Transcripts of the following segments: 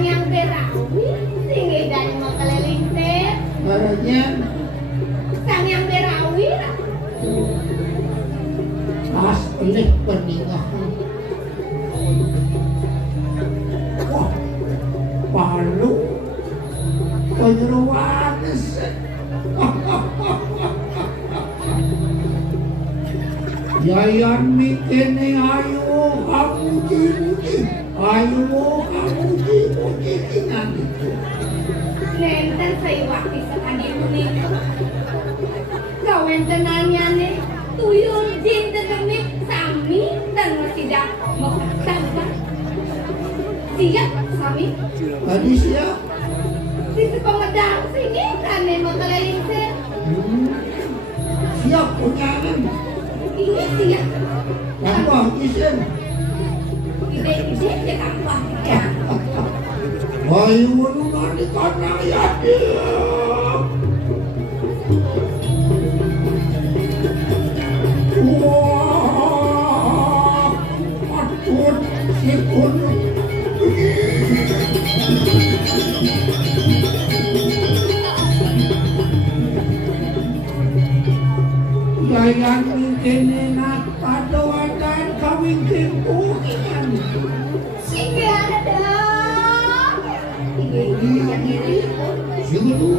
sang yang berawi sing edan makaleling teh. Baranyan Sang yang berawi pas pelik peningah. Wah, palu penyeruan Yayan mikirnya ayo kamu dimuji, ayo kamu dimuji dengan itu. nenten saiwati sakadi punika. Gawen tenanyane tuyul jin tetemik sami dan masida makasaba. Siap sami Tadi siap, di sepemedang sini kane makaleling teh. siap punyangan, Ini siap. tambah isin. Ide-ide cek apa? Ayo menungan di tanah ya dia. Wah, patut si kuno. Yayan mungkin nak pada wadah kawin timpukan. Sige ada. Ide yang ini. Siapa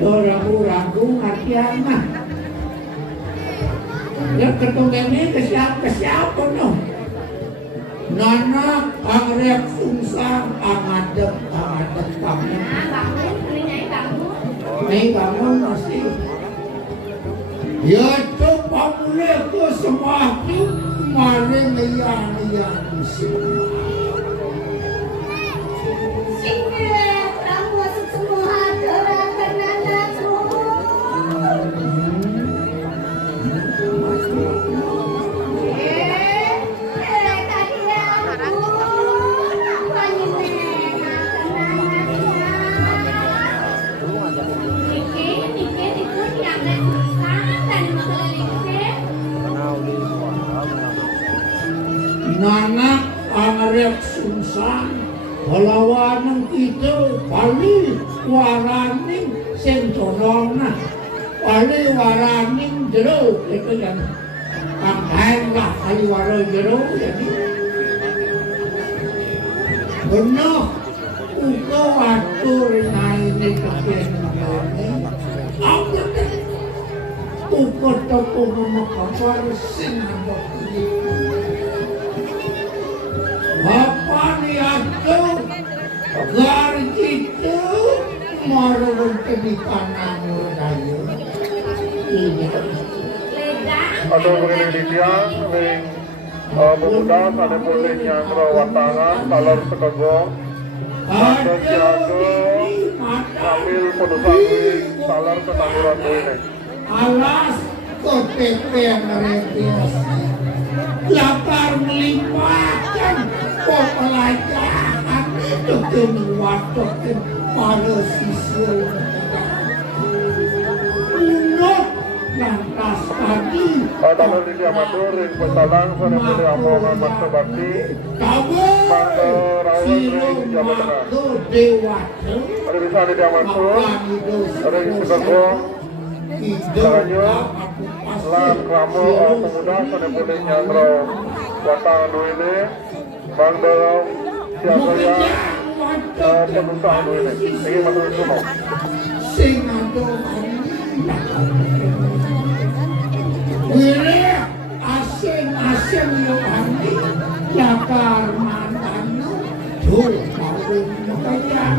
ragu-ragu artian mah. Ya ketunggannya ke siapa no? Nana angrek sungsang angadep kami. Bangun, nyai bangun. Nih bangun masih. Ya itu pamule ke semakin mari lian semua. Sige, kamu masuk semua orang kenana semua. Tadi aku nampaknya Nike ikut yang resungsang dan makaleling teh. Nana angrek sungsang halawanan itu pali waraning sentorona pali waraning jero itu yang angkain lah kali waro jero jadi benar uko atur naik kapian ini apa deh uko toko memakapar senambak ini apa nih aku gari itu marun di kanan dayu iya Atau begini dikian, pemuda ada boleh nyandra watangan, kalar sekego, Bangsa Si Ageng ngambil penusan salar ketangguran ini. Alas KTP yang meretes lapar melimpahkan pelajaran dokter waktu pada siswa unut lantas tadi Tanah di Amatur, ring petalang, sana pilih amongan masa bakti, mangga rawan ring Jawa Tengah. Ada di sana di Amatur, ada di Sekagong, Karanyo, Lan Kramo, Pemuda, sana pilih Nyandro, Watang ini, mangga siapa yang penusah ini, ini masuk itu mau. Wire asing yung handi yakar manano tuh mawin mo kaya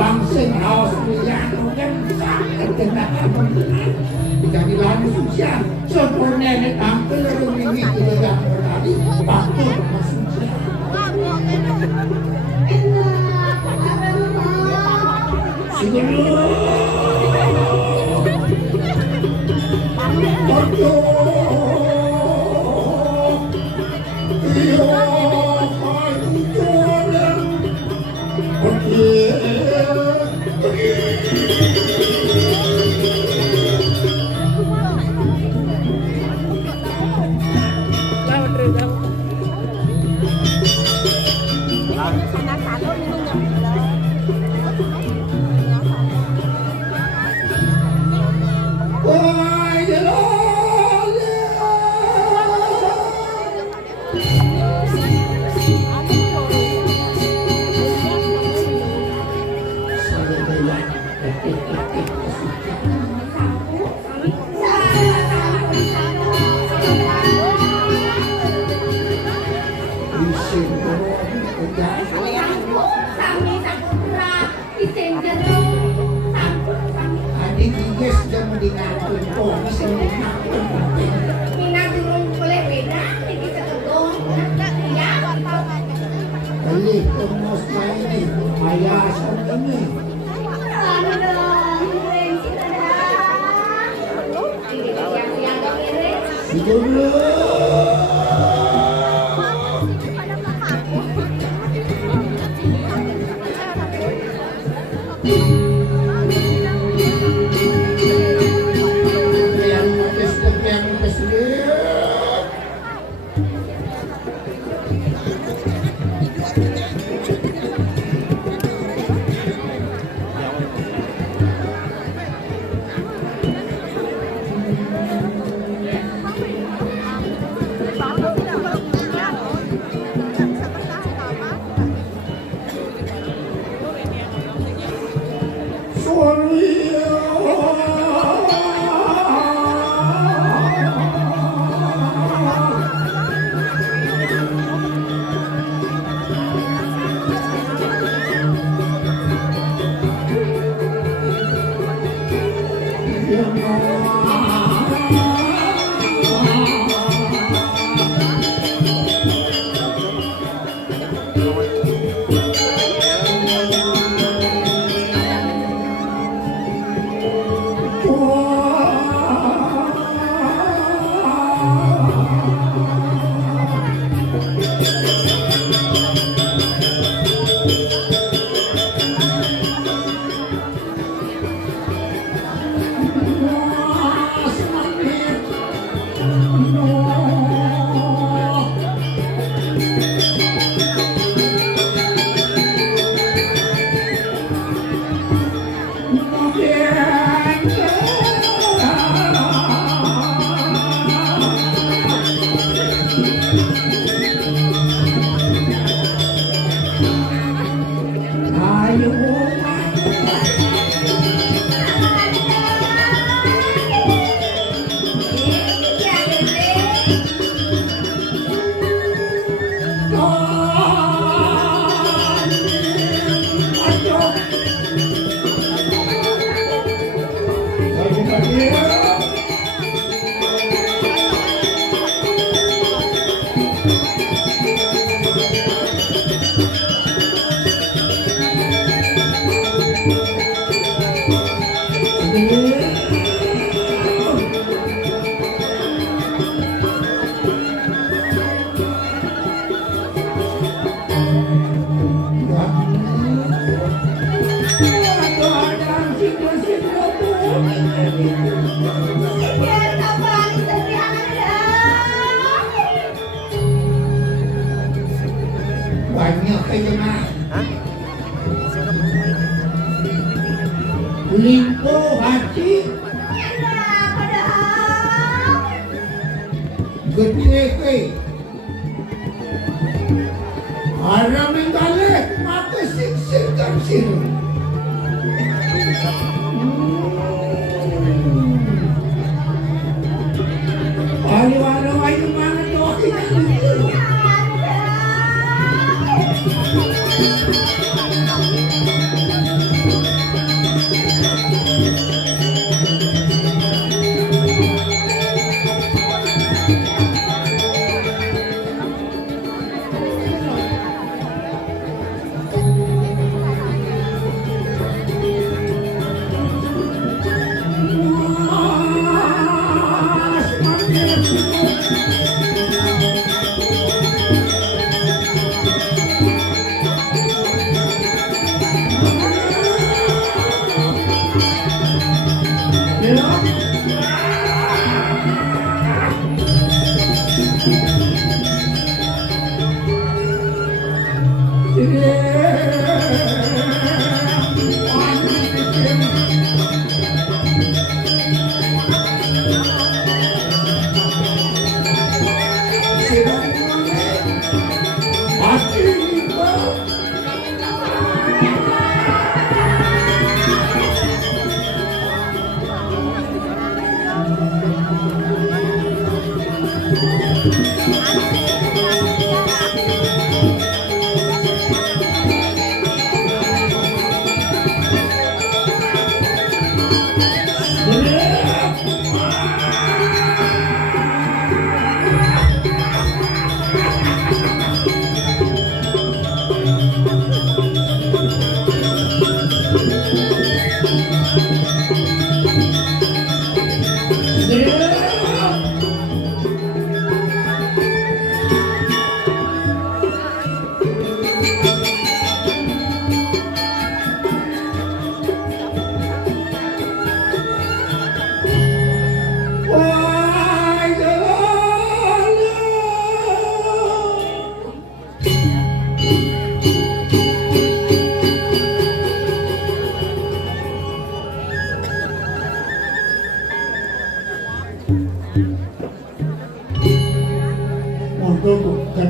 Langsung haus yang sakit jadi lalu susah sebenarnya tampil ini kita yang berlari patut susah Sikit abang sederhana. Banyak kayo na. Limpo hati Yalah, padahal. gede kay. Aram yang balik maka siksir kan sino. Ano ay yung mga toki na dito.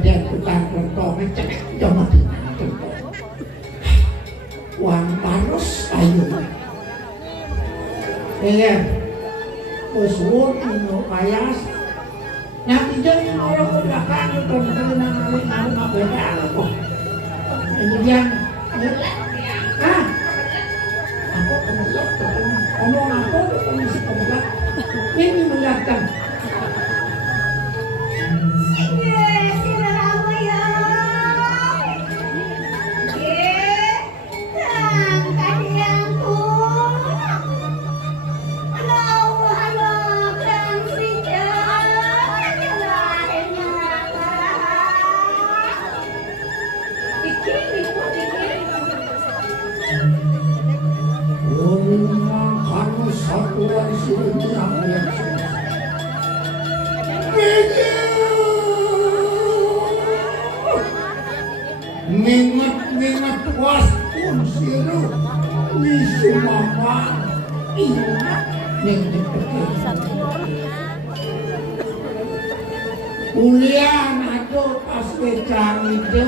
Kemudian tukang kertongnya cekek jangan uang panos ayo usul untuk payas nanti jadi orang belakang itu mengenang alim apa apa kemudian aku kemudian ngomong aku komisi kemudian ini melihatkan Mingat was pun siru ni sumama ingat ning kuliah nato pas kecang itu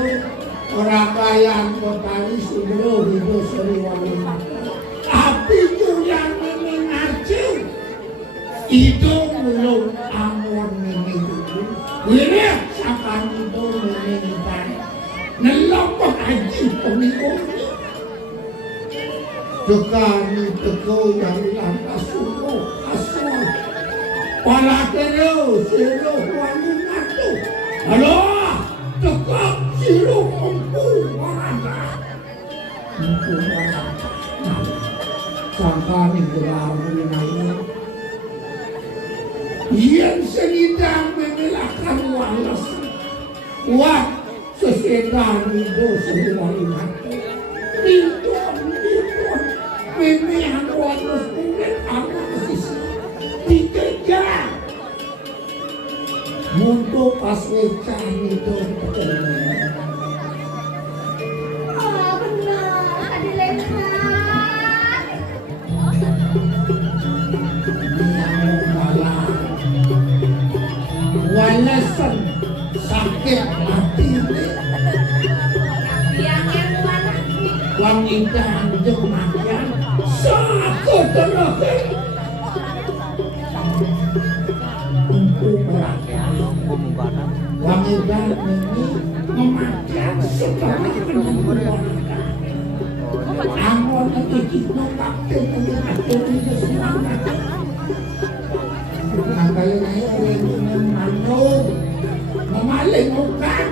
orang kayan kotali sudro hidup seriwali tapi yang ini ngaji itu belum amun ini ini sakan itu ini nelapak haji pemikul Dekani teko yang lantas suruh Wala terus, silo wali nato. Halo, tekap silo kumpu warana. Kumpu warana. Sangka minggulang mengenai. Yang sedang mengelakkan walas. Wah, sesedang itu semua ingat. Bintuan, pemilihan walas kulit anak sisi. Dikejar. Untuk pas wecan itu benar. Oh benar, tadi lehat. Yang malah walasan sakit hati ini. Yang mana? Wanita jemaah satu terakhir. Untuk merakyat wanita ini memakai setelah kemudian amal itu kita pakai untuk itu semangat makanya naik dengan manut memalingkan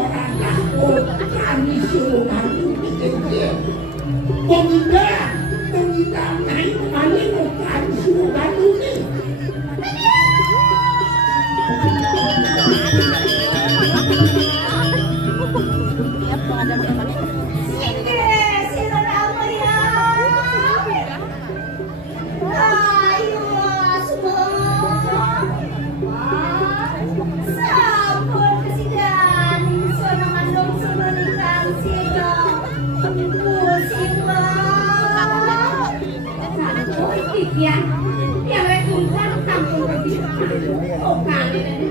orang kami suruh kami bikin pemindah naik memalingkan suruh kami ini. Yang rekunkan kampung lebih oh kali ini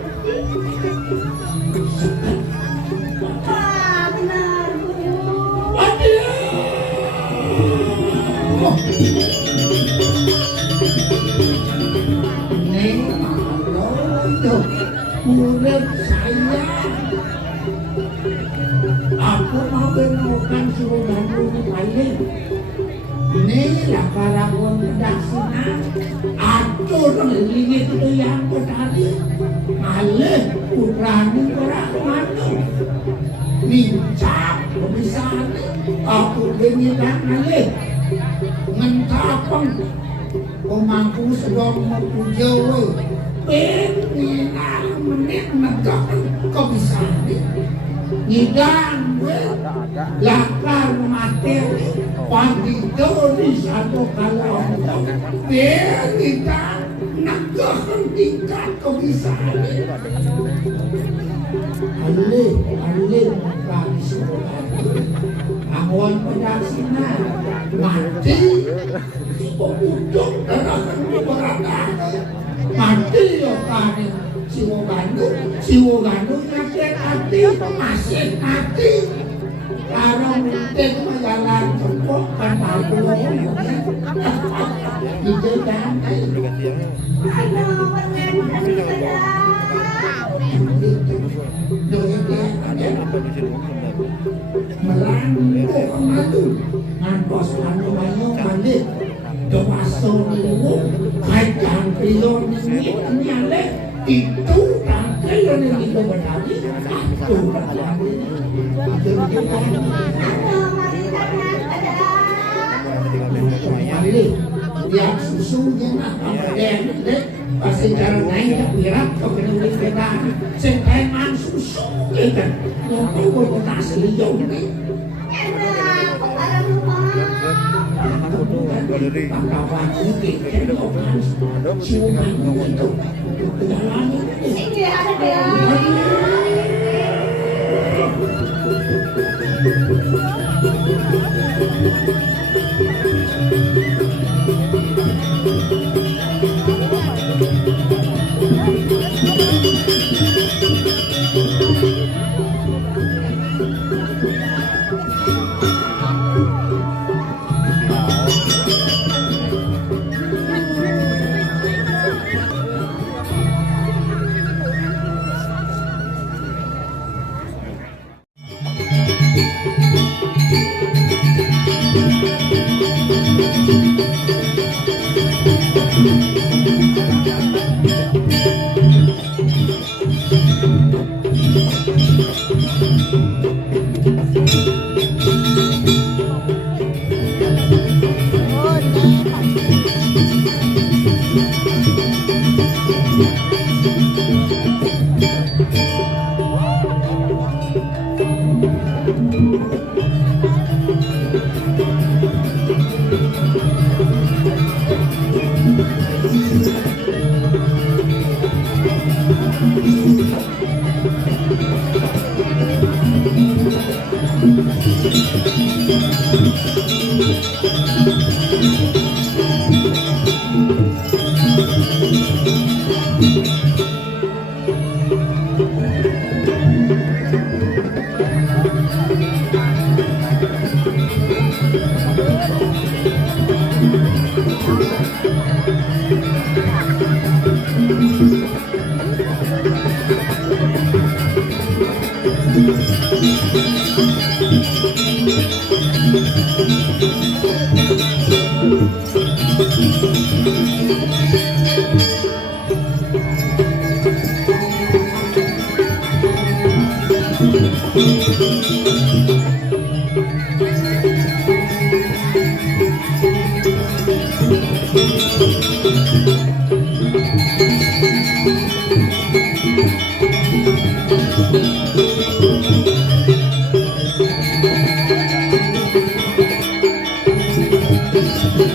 benar murid saya aku mau menemukan suruh bantu balik. Ini lah para kondaksina atur lingit itu yang tadi malah putrani orang manu mincak pemisahan aku bengitan malah ngentapang pemangku sedang mempujawi penginal menit menegakkan kebisahan ngidang lakar materi pandito di satu kalau biar kita negakkan tingkat kebisahan alih mengkali sekolah angwan pedaksina mati pemuduk darakan keberatan mati lokani siwo Bandung nyakit hati masih hati karena mungkin menjalan jemput kan aku itu kan melangkuk madu ngampos anu mayo balik doaso nilu kaitan prion ini ale itu tangkai yang itu berdari itu berdari yang susunya pasti cara naik tak berat kau kena beli kereta seteman susu kita mau kau tak seliau ni kawan ini kita cuma itu ini ada Thank you. Thank